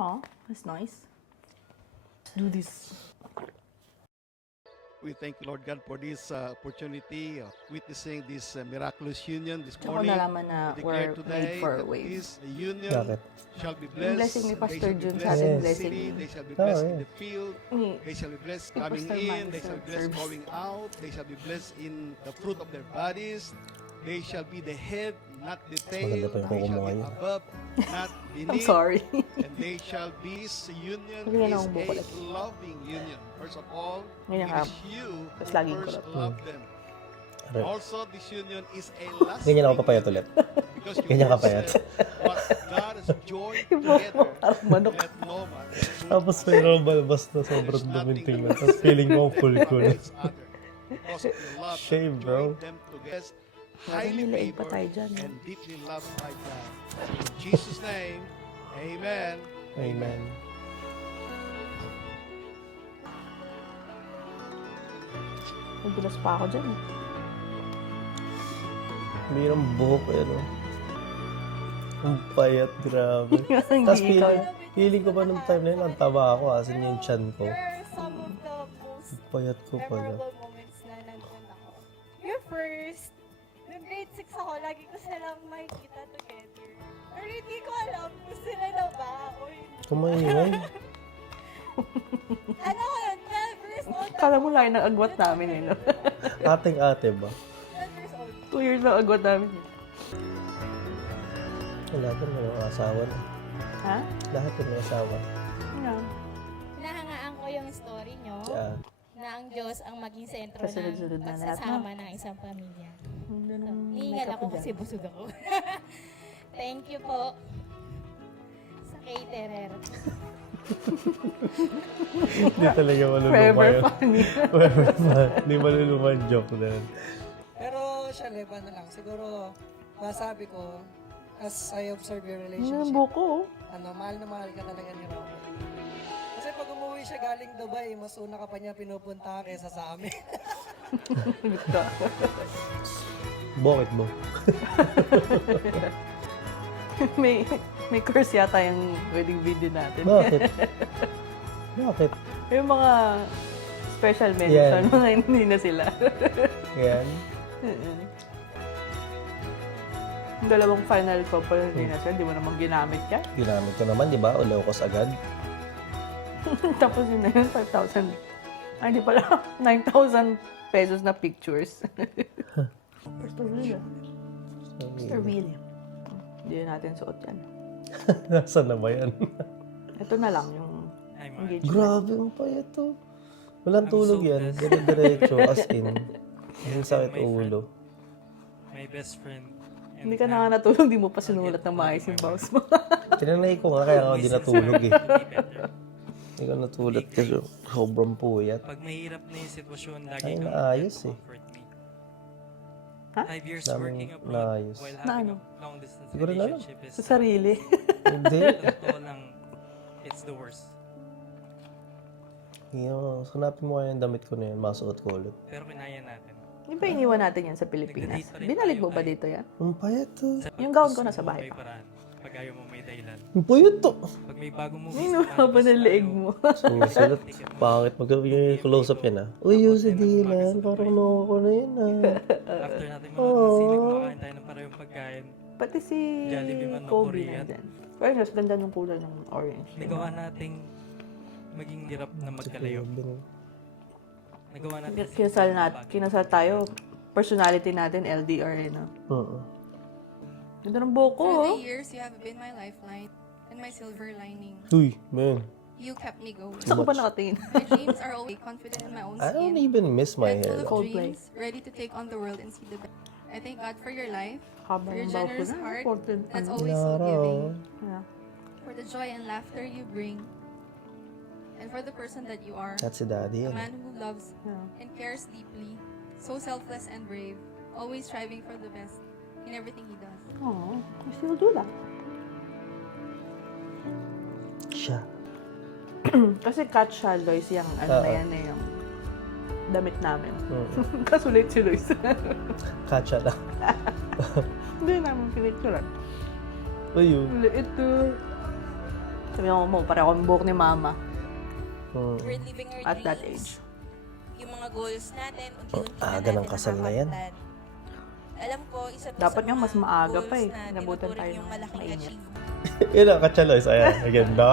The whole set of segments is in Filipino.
Oh, that's nice. Let's do this. We thank you, Lord God, for this opportunity of witnessing this miraculous union this Ako morning. nalaman na We we're declare made today for that waves. this union Bakit? shall be Yung blessed. blessing ni They Pastor shall be Jun sa blessed atin, in the blessing city. me. They shall be Oh, blessed in yeah. the field. Ni They shall be blessed Ni coming Pastor in. Manny They shall be sa blessed service. going out. They shall be blessed in the fruit of their bodies. They shall be the head, not the tail. Maganda pa yung They kuko shall mo be ngayon. above, not I'm beneath. sorry. And they shall be, this union Ganyan is akong buko a ulit. loving union. First of all, Ganyan it ka. is you Tapos who laging first kulot. love them. Aray. Also, this union is a lasting Ganyan ako papayat ulit. because you Ganyan ka first payat. said, what God has joined Yung buhok mo, together, parang manok. let no man put Tapos asunder. mayroong balbas na There's sobrang nothing duminting that na. Tapos feeling mo ang full ko na. each other. Because of your love, Shame, that bro. joined them together, Parang highly nilaig pa favored tayo dyan. and deeply loved by God. In Jesus' name, amen. Amen. Nagulas pa ako dyan. Mayroong buhok eh, no? Ang payat, grabe. Hindi Tapos ikaw. feeling ko pa nung time na yun, ang taba ako, asin yung chan ko. There are some of the most Ang payat ko pala. memorable moments na nandun ako. Yung first, nung grade 6 ako, lagi ko silang makikita together. Pero hindi ko alam kung sila na ba o hindi. Kumaingay. Ano ko yun? 12 years old. Kala mo lang ng agwat namin eh, no? Ating ate ba? 12 years old. 2 years lang agwat namin eh. Lahat na may asawa na. Ha? Lahat na may asawa. Ano? Hinahangaan ko yung story nyo Yeah. na ang Diyos ang maging sentro Kasunod-sunod ng na lahat, pagsasama ng isang pamilya. Hindi So, nang hihingal makeup ako ko kasi dyan. busog ako. Thank you po sa caterer. Hindi talaga maluluma Forever yun. funny. Forever funny. Hindi maluluma yung joke na yun. Pero siya, leba na lang. Siguro, masabi ko, as I observe your Ano yung relationship, buko? mahal na mahal ka talaga ni Robert. Kasi pag umuwi siya galing Dubai, mas una ka pa niya pinupunta kaysa sa amin. Bakit mo? may curse yata yung wedding video natin. Bakit? Bakit? Yung mga special mention, Yan. mga hindi na sila. Yan. Yung dalawang final couple hindi na sila, di mo naman ginamit yan. Ginamit ko naman, di ba? Ulokos agad. Tapos yun na yun, 5,000. Ay, di pala, 9,000 pesos na pictures. Pastor William. Pastor William. Hindi na natin suot yan. Nasaan na ba yan? Ito na lang yung engagement. Grabe ang payat to. Walang tulog yan. Dire-diretso, as in. Yung sakit ulo. My best friend. and Hindi ka na now, nga natulog, di mo pa sinulat ng maayos yung vows mo. Tinanay ko nga, kaya ako di natulog eh. be better. Hindi ko natulog kasi sobrang puyat. Pag mahirap na yung sitwasyon, lagi Ay, kang naayos there to eh. comfort me. Ha? 5 years Daming working abroad naayos. while Na having ano? a long distance Siguro na lang. relationship is Sa sarili. Hindi. sa totoo lang, it's the worst. Yung, sunapin mo kaya yung damit ko na yun, masuot ko ulit. Pero kinaya natin. Di ba iniwan natin yan sa Pilipinas? Binalik mo ba dito yan? Ang payat to. Yung gown ko nasa bahay May paraan. Pag ayaw mo may dahilan. Ang payat to. Pag may bagong movie Ay, haba ng leeg mo. Susulat. Pangit yung close-up yan ah. Uy, yung si Dylan. Parang nawa ko na yun ah. After natin manood ng sine, kumakain tayo ng parehong pagkain. Pati si Jollibee man o Kobe Korean. nandyan. Pero mas ganda ng kulay ng orange. Nagawa nating maging hirap na magkalayo. Nagawa natin Kinasal tayo. Personality natin, LDR eh, no? Oo. Ganda ng buko, Through oh. the years, you have been my lifeline and my silver lining. Uy, man. You kept me going. Saan ko pa nakatingin? My dreams are always confident in my own I don't skin. even miss my And full hair. of Coldplay. dreams, ready to take on the world and see the best. I thank God for your life, Haba your ng buhok ko generous na. heart Important, that's ano. always so giving, Yeah. for the joy and laughter you bring, and for the person that you are, That's si daddy a yan. man who loves Yeah. and cares deeply, so selfless and brave, always striving for the best in everything he does. Oh, I still do that. Siya. Kasi cut siya, Lois, yung ano na Oo. yan eh, yung damit namin. Mm. Kasulit si Lois. Katsa lang. Hindi namin pinicturean. Uy, yun. Liit to. Sabi mo, pareho akong buhok ni mama We're living our at that dreams. age. Yung mga goals natin, unti-unti Ang aga natin ng kasal na yan. nakakaunlad. Alam ko, isa to Dapat sa nga mga mas maaga goals pa eh. na Nabutan tinuturing tayo yung ng malaking mainit. achievement. Yun ang katsaloy. Ayan, ganda.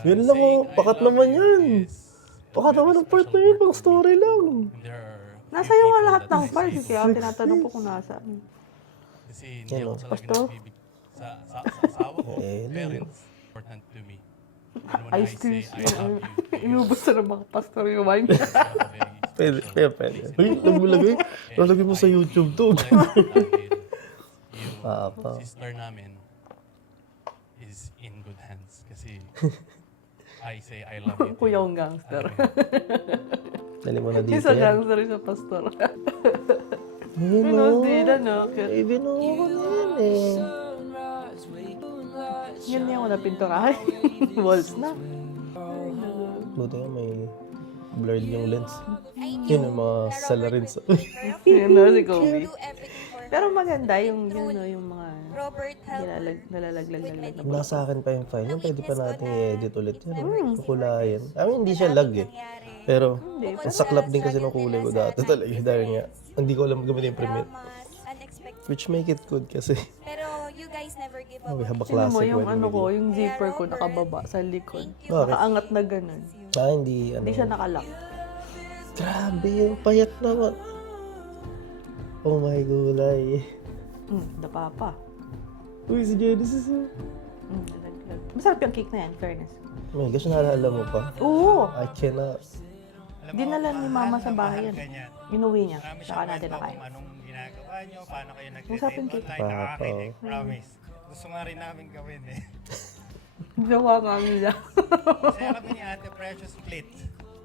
Yun lang oh. Pakat naman yan. Pakat naman ang part na yun. Pang story lang. Nasa iyo nga lahat ng part. Kaya tinatanong ko kung nasaan. Kasi hindi Yan, ako oh. talaga Pastor? nagbibig sa asawa ko. Eh, Parents, important to me. And when I Ice say cream. I love you, Inubos na ng mga pastor yung wine. Pwede. Uy, nagulagay. Lalagay mo sa YouTube to. yung sister namin is in good hands. Kasi I say I love you. Kuya kong gangster. Dali mo na dito Isa yan. gangster isa pastor. Ayun Pinos o. dila no. Ay, binuha ko na yan eh. Yan niya ako na pinturahan. Walls na. Buti nga may blurred yung lens. Yun ang mga salarins. Yan na si Kobe. Do everything for her. Pero maganda yung yung mga Robert helped nalalaglag. Pag nasa akin pa yung file, yung pwede pa natin i-edit ulit yan. Kukulayan. I mean, hindi siya lag eh. Pero, ang saklap din kasi ng kulay ko dati talaga. Dahil nga, hindi ko alam gamitin yung Premiere. unexpected. Which make it good kasi Pero you guys never give up. may habak Tingnan mo classic yung when ano ko, video. yung zipper ko nakababa sa likod. Bakit? Nakaangat na ganun. Hindi ano. Hindi siya nakalock. Grabe yung payat naman. Oh my gulay. Dapa pa. Uy, si Genesis. Nalaglag. Masarap yung cake na yan, fairness. My gosh, naalala mo pa? Oo! I cannot. Dinala ni mama sa bahay yan. Inuwi niya. Marami Saka siyang natin kwento nakain. kung anong ginagawa nyo, paano kayo Usapin nag-date kita. online, Papa. nakakakilig, promise. Gusto nga rin namin gawin eh. Gawa nga nila. Kasi kami ni Ate Precious split.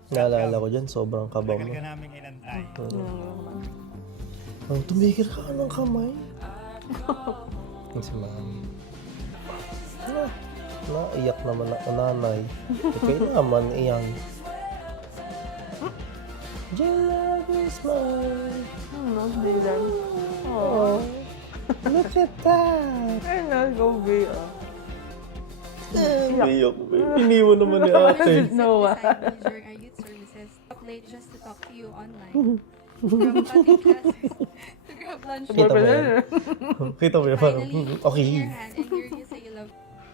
Naalala ko dyan, sobrang kabaw Tagal mo. ka namin inantay. Tumigil ka ng kamay. Yung si ma'am. Naiyak naman ang nanay. Okay naman, iyan. Love is mine. Dylan. Oh, look at that. Ay na, Kobe. Iyak. Iniwan naman ni ate. Noah. Beside me during our youth services, up late just to talk to you online. From cutting classes to grab lunch. Kita mo yan? Kita mo yan? Parang, Finally, in okay. your hand and hear you say you love.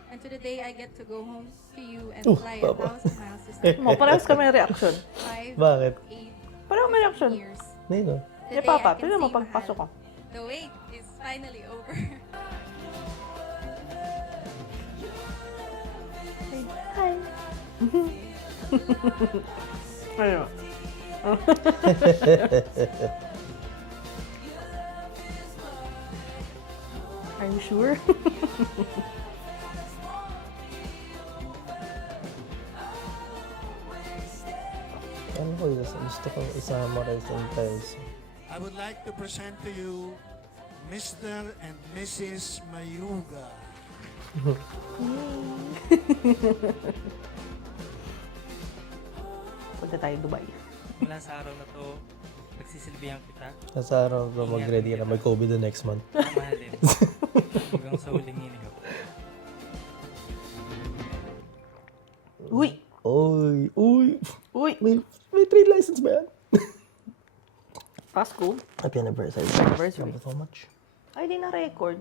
And to the day I get to go home to you and fly Papa. 1,000 miles to stay Mo, parehas kami ng reaction. 5, Bakit? 8 Pareho may reaction. years. Nino? The Eh, day Papa, I can tignan mo say pagpasok ko. mahal. The wait is finally over. Hi. Ayun. Are you sure? Ano ko yun? Gusto kong isama-rize yung tiles. I would like to present to you Mr. and Mrs. Mayuga. Punta tayo Dubai. Mula sa araw na to, pagsisilbihan kita, Nasa araw ko mag-ready ka na. May COVID the next month. mamahalin. Hanggang sa huling hininga. Uy! Uy! Uy! May trade license ba yan? Pasko. Happy anniversary. Anniversary. Thank you so much. Ay, di na record.